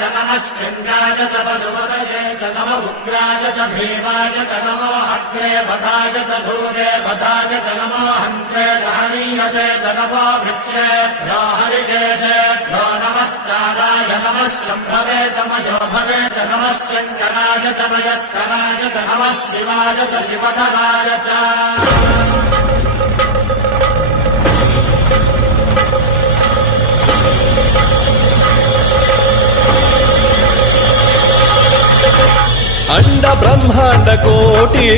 च नमः शृङ्गाय च पशुपतये च नमः उग्राय च भीमाय च नमो अग्रे बधाय च धूरे बधाय च नमो हन्त्रे सहनीयसे च नमो वृक्षेभ्यो हरिकेशेभ्यो नमस्काराय नमः शम्भवे च मयोभवे च नमः शङ्कराय च मयस्कराय च नमः शिवाय च शिवधराय च अंड ब्रह्मांड कोटि